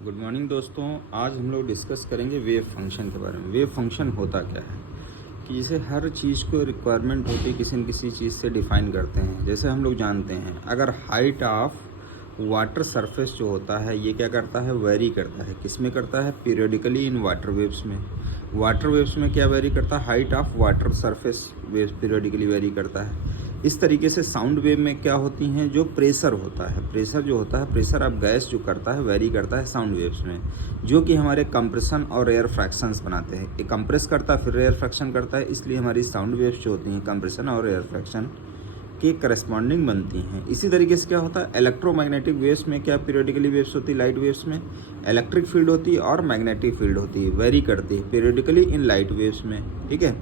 Good morning दोस्तों। आज हम लोग डिस्कस करेंगे वेव फंक्शन के बारे में। वेव फंक्शन होता क्या है कि जैसे हर चीज़ को रिक्वायरमेंट होती है, किसी न किसी चीज़ से डिफ़ाइन करते हैं। जैसे हम लोग जानते हैं अगर हाइट ऑफ वाटर सरफेस जो होता है ये क्या करता है, वेरी करता है। किस में करता है? पीरियडिकली इन वाटर वेव्स में। वाटर वेव्स में क्या वेरी करता है? Height of water surface waves periodically very करता है। इस तरीके से साउंड वेव में क्या होती हैं, जो प्रेशर होता है, प्रेशर जो होता है, प्रेशर ऑफ गैस जो करता है वेरी करता है साउंड वेव्स में, जो कि हमारे कंप्रेशन और रेयर फ्रैक्शंस बनाते हैं। एक कंप्रेस करता है फिर रेयर फ्रैक्शन करता है, इसलिए हमारी साउंड वेव्स जो होती हैं कंप्रेशन और रेयर फ्रैक्शन के करस्पॉन्डिंग बनती हैं। इसी तरीके से क्या होता है, इलेक्ट्रोमैग्नेटिक वेव्स में क्या पीरियडिकली वेव्स होती है, लाइट वेव्स में इलेक्ट्रिक फील्ड होती है और मैग्नेटिक फील्ड होती है, वेरी करती है पीरियडिकली इन लाइट वेव्स में। ठीक है,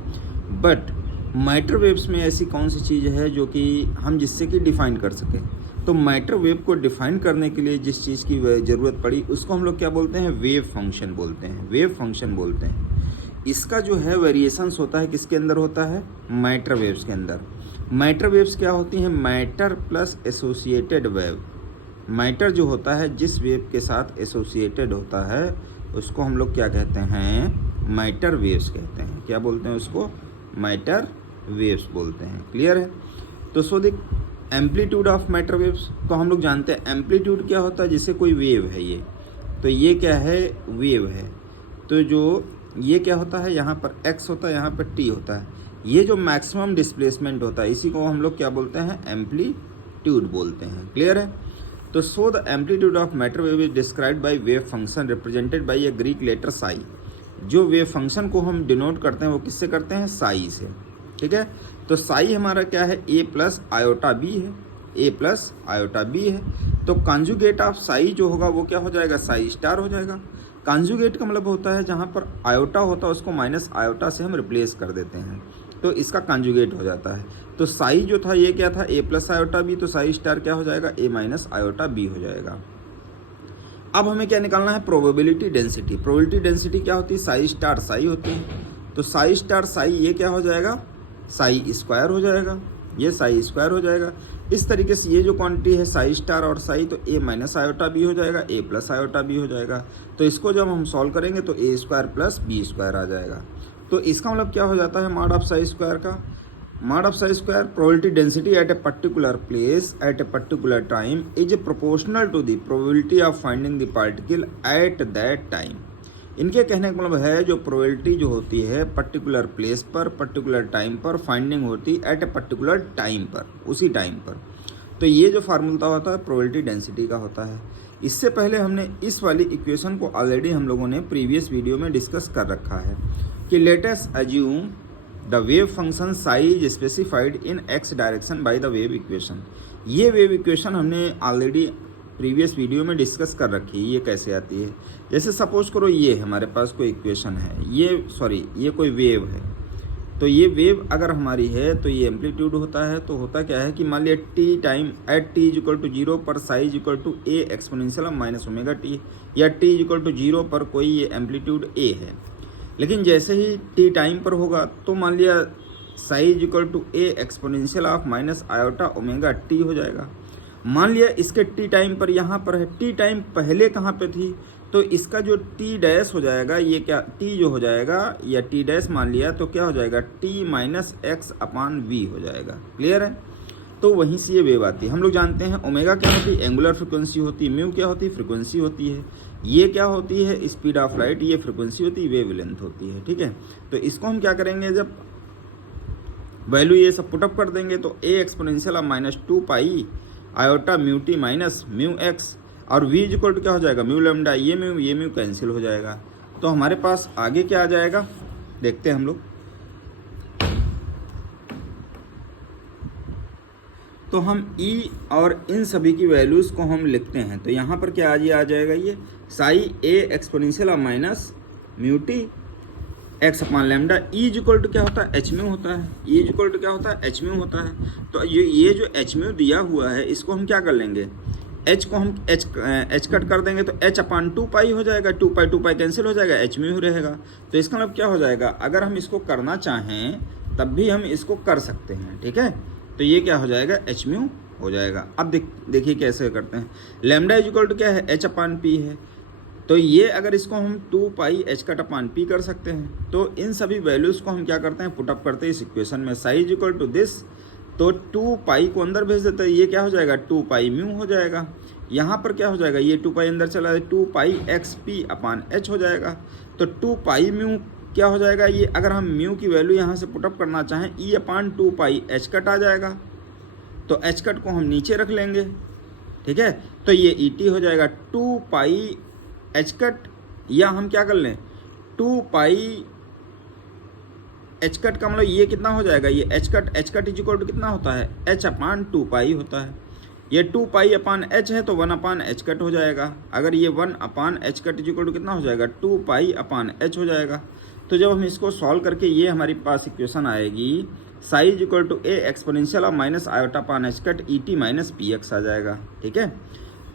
बट मैटर वेव्स में ऐसी कौन सी चीज़ है जो कि हम जिससे कि डिफ़ाइन कर सकें? तो मैटर वेव को डिफ़ाइन करने के लिए जिस चीज़ की ज़रूरत पड़ी उसको हम लोग क्या बोलते हैं, वेव फंक्शन बोलते हैं। वेव फंक्शन बोलते हैं। इसका जो है वेरिएशंस होता है किसके अंदर होता है, मैटर वेव्स के अंदर। मैटर वेव्स क्या होती हैं, matter plus associated wave. Matter जो होता है जिस वेव के साथ एसोसिएटेड होता है उसको हम लोग क्या कहते हैं, मैटर वेव्स कहते हैं। क्या बोलते हैं उसको, मैटर वेव्स बोलते हैं। क्लियर है? तो so the amplitude of matter waves, तो हम लोग जानते हैं एम्पलीट्यूड क्या होता है, जैसे कोई वेव है ये, तो ये क्या है, वेव है। तो जो ये क्या होता है, यहाँ पर x होता है, यहाँ पर t होता है। ये जो मैक्सिमम डिस्प्लेसमेंट होता है इसी को हम लोग क्या बोलते हैं, एम्पलीट्यूड बोलते हैं। क्लियर है? तो so the amplitude of matter wave is described by wave function represented by a Greek letter psi. जो वेव फंक्शन को हम डिनोट करते हैं वो किससे करते हैं, साई से। ठीक है, तो साई हमारा क्या है, a प्लस आयोटा बी है, a प्लस आयोटा बी है। तो कॉन्जुगेट ऑफ साई जो होगा वो क्या हो जाएगा, साई स्टार हो जाएगा। कॉन्जुगेट का मतलब होता है जहाँ पर आयोटा होता है उसको माइनस आयोटा से हम रिप्लेस कर देते हैं, तो इसका कॉन्जुगेट हो जाता है। तो साई जो था ये क्या था, a प्लस आयोटा बी, तो साई स्टार क्या हो जाएगा, a माइनस आयोटा बी हो जाएगा। अब हमें क्या निकालना है, प्रोबेबिलिटी डेंसिटी। प्रोबेबिलिटी डेंसिटी क्या होती है, साई स्टार साई होती है। तो साई स्टार साई ये क्या हो जाएगा, साई स्क्वायर हो जाएगा, ये साई स्क्वायर हो जाएगा। इस तरीके से ये जो क्वांटिटी है साई स्टार और साई, तो a माइनस आयोटा बी हो जाएगा, a प्लस आयोटा बी हो जाएगा। तो इसको जब हम सॉल्व करेंगे तो a square plus B square आ जाएगा। तो इसका मतलब क्या हो जाता है, मॉड ऑफ साई स्क्वायर का, mod of psi square probability density at a particular place at a particular time is proportional to the probability of finding the particle at that time। इनके कहने का मतलब है जो प्रोबेबिलिटी जो होती है पर्टिकुलर प्लेस पर पर्टिकुलर टाइम पर फाइंडिंग होती है एट ए पर्टिकुलर टाइम पर, उसी टाइम पर। तो ये जो फार्मूला होता है प्रोबेबिलिटी डेंसिटी का होता है। इससे पहले हमने इस वाली इक्वेशन को ऑलरेडी हम लोगों ने प्रीवियस वीडियो में डिस्कस कर रखा है कि let us assume the wave function psi is specified in x direction by the wave equation. ये वेव इक्वेशन हमने ऑलरेडी प्रीवियस वीडियो में डिस्कस कर रखी है। ये कैसे आती है, जैसे सपोज करो ये हमारे पास कोई इक्वेशन है, ये कोई वेव है। तो ये वेव अगर हमारी है तो ये एम्पलीट्यूड होता है। तो होता क्या है कि मान लिया t time at t is equal to 0 पर psi is equal to A exponential of minus omega t, या टी इज इक्वल टू 0 पर कोई ये एम्पलीट्यूड ए है। लेकिन जैसे ही टी टाइम पर होगा तो मान लिया psi is equal to A exponential of minus iota omega t हो जाएगा। मान लिया इसके टी टाइम पर यहाँ पर है, टी टाइम पहले कहाँ पे थी, तो इसका जो टी डैश हो जाएगा, ये क्या टी जो हो जाएगा या टी डैश मान लिया तो क्या हो जाएगा, t minus x upon v हो जाएगा। क्लियर है? तो वहीं से ये वेव आती है। हम लोग जानते हैं ओमेगा क्या होती है, एंगुलर फ्रिक्वेंसी होती है, म्यू क्या होती है, फ्रिक्वेंसी होती है, ये क्या होती है, स्पीड ऑफ लाइट, ये फ्रिक्वेंसी होती है, वेव लेंथ होती है। ठीक है, तो इसको हम क्या करेंगे, जब वैल्यू ये सब पुटअप कर देंगे तो a exponential of minus 2 pi iota mu T minus mu x, और v इज इक्वल टू क्या हो जाएगा, म्यू लेमडा, ये म्यू कैंसिल हो जाएगा। तो हमारे पास आगे क्या आ जाएगा, देखते हैं हम लोग। तो हम E और इन सभी की वैल्यूज़ को हम लिखते हैं। तो यहाँ पर क्या आ जाएगा, ये psi a exponential of minus mu t x upon lambda, e is equal to क्या होता है, एच म्यू होता है, ई इज इक्वल टू क्या होता है, एच म्यू होता है। तो ये जो एच म्यू दिया हुआ है इसको हम क्या कर लेंगे, एच को हम एच कट कर देंगे तो एच अपान 2 पाई हो जाएगा, 2 पाई कैंसिल हो जाएगा, एच म्यू रहेगा। तो इसका मतलब क्या हो जाएगा, अगर हम इसको करना चाहें तब भी हम इसको कर सकते हैं। ठीक है, तो ये क्या हो जाएगा, एच म्यू हो जाएगा। अब देखिए कैसे करते हैं। लेमडा इज इक्वल टू क्या है, एच अपान पी है, तो ये अगर इसको हम 2 पाई एच कट अपान पी कर सकते हैं, तो इन सभी वैल्यूज़ को हम क्या करते हैं, पुटअप करते हैं इस इक्वेशन में। Psi is equal to this, तो 2 पाई को अंदर भेज देते हैं, ये क्या हो जाएगा 2 पाई म्यू हो जाएगा। यहाँ पर क्या हो जाएगा, ये 2 पाई अंदर चला जाए, 2 पाई एक्स पी अपान एच हो जाएगा। तो 2 पाई म्यू क्या हो जाएगा, ये अगर हम म्यू की वैल्यू यहाँ से पुटअप करना चाहें, ई अपान 2 पाई एच कट आ जाएगा। तो एच कट को हम नीचे रख लेंगे, ठीक है। तो ये ई टी हो जाएगा 2 पाई एच कट, या हम क्या कर लें 2 पाई एच कट का मतलब ये कितना हो जाएगा, ये h cut is equal to कितना होता है, एच अपान 2 पाई होता है। ये 2 पाई अपान एच है तो 1 अपान एच कट हो जाएगा। अगर ये 1 upon H cut is equal to कितना हो जाएगा, 2 पाई अपान एच हो जाएगा। तो जब हम इसको सॉल्व करके ये हमारे पास इक्वेशन आएगी, psi is equal to A exponential of minus iota upon H cut E T minus P X आ जाएगा, ठीक है।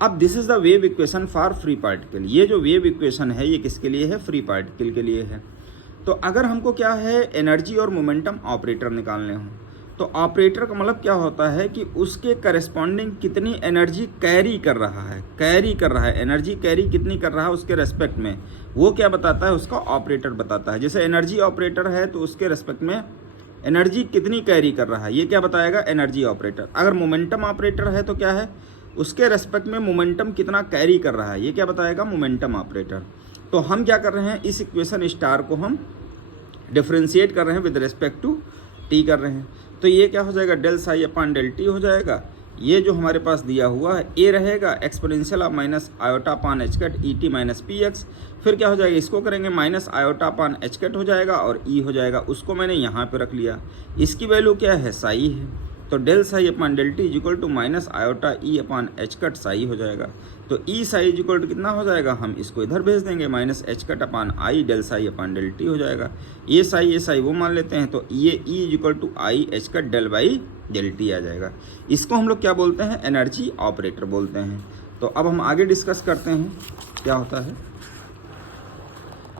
अब this is the wave equation for free particle. ये जो वेव इक्वेशन है ये किसके लिए है, फ्री पार्टिकल के लिए है। तो अगर हमको क्या है, एनर्जी और मोमेंटम ऑपरेटर निकालने हों, तो ऑपरेटर का मतलब क्या होता है कि उसके करस्पॉन्डिंग कितनी एनर्जी कैरी कर रहा है, एनर्जी कैरी कितनी कर रहा है उसके रेस्पेक्ट में, वो क्या बताता है, उसका ऑपरेटर बताता है। जैसे एनर्जी ऑपरेटर है तो उसके रेस्पेक्ट में एनर्जी कितनी कैरी कर रहा है, ये क्या बताएगा, एनर्जी ऑपरेटर। अगर मोमेंटम ऑपरेटर है तो क्या है, उसके रेस्पेक्ट में मोमेंटम कितना कैरी कर रहा है, ये क्या बताएगा, मोमेंटम ऑपरेटर। तो हम क्या कर रहे हैं, इस इक्वेशन स्टार को हम डिफरेंशिएट कर रहे हैं विद रिस्पेक्ट टू टी कर रहे हैं। तो ये क्या हो जाएगा, del psi upon del T हो जाएगा। ये जो हमारे पास दिया हुआ है ए रहेगा exponential of minus iota upon H cut E T minus P x. फिर क्या हो जाएगा, इसको करेंगे minus iota upon H cut हो जाएगा और ई हो जाएगा, उसको मैंने यहाँ पे रख लिया। इसकी वैल्यू क्या है, साई है। तो del psi upon del T is equal to minus iota E upon H cut psi हो जाएगा। तो E psi is equal to कितना हो जाएगा, हम इसको इधर भेज देंगे, minus H cut upon I del psi upon del T हो जाएगा। ये साई वो मान लेते हैं, तो ये E is equal to I H cut del by del T आ जाएगा। इसको हम लोग क्या बोलते हैं, एनर्जी ऑपरेटर बोलते हैं। तो अब हम आगे डिस्कस करते हैं क्या होता है,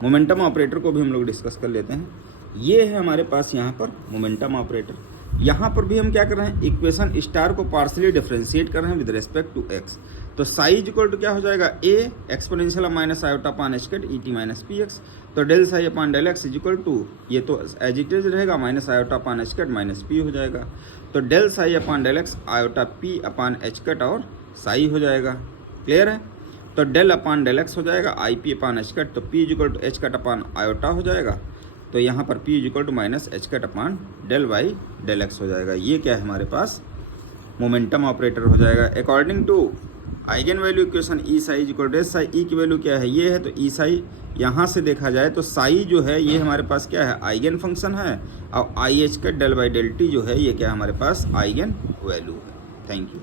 मोमेंटम ऑपरेटर को भी हम लोग डिस्कस कर लेते हैं। ये है हमारे पास यहाँ पर मोमेंटम ऑपरेटर। यहाँ पर भी हम क्या कर रहे हैं, इक्वेशन स्टार को पार्सली डिफरेंशिएट कर रहे हैं विद रिस्पेक्ट टू एक्स। तो साई इज इक्वल टू क्या हो जाएगा, A exponential minus iota upon H cut E T minus P X. तो del psi upon del X is equal to, ये तो एज इट इज रहेगा, minus iota upon H cut minus P हो जाएगा। तो del psi upon del X iota P upon H cut और psi हो जाएगा, क्लियर है। तो डेल अपान डेल एक्स हो जाएगा I P upon H cut, तो P is equal to H cut upon iota हो जाएगा। तो यहाँ पर P is equal to minus H cut upon del Y del X हो जाएगा। ये क्या है हमारे पास, मोमेंटम ऑपरेटर हो जाएगा। According to eigen value equation E psi is equal to S psi, E की वैल्यू क्या है, ये है। तो ई साई यहाँ से देखा जाए तो साई जो है ये हमारे पास क्या है, आइगन फंक्शन है, और i H cut del by del t जो है ये क्या है हमारे पास, आइगन वैल्यू है। Thank you.